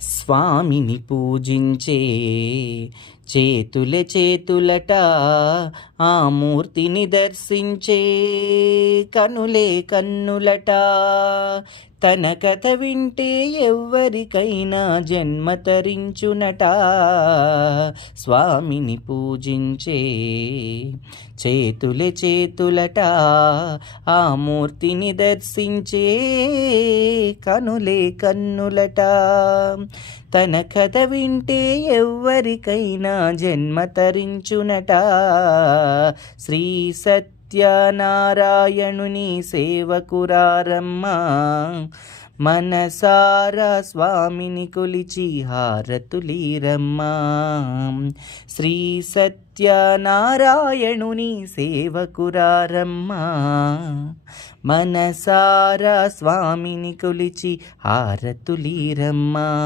స్వామిని పూజించే చేతులే చేతులట, ఆ మూర్తిని దర్శించే కనులే కన్నులట. తన కథ వింటే ఎవ్వరికైనా జన్మ తరించునట. స్వామిని పూజించే చేతులే చేతులట, ఆ మూర్తిని దర్శించే కనులే కన్నులట. తన కథ వింటే ఎవ్వరికైనా జన్మ తరించునట. శ్రీ సత్యనారాయణుని సేవకురారమ్మా, మనసారా స్వామిని కొలిచి హారతులీరమ్మా. శ్రీ సత్యనారాయణుని సేవకురారమ్మా, మనసారా స్వామిని కొలిచి హారతులీరమ్మా.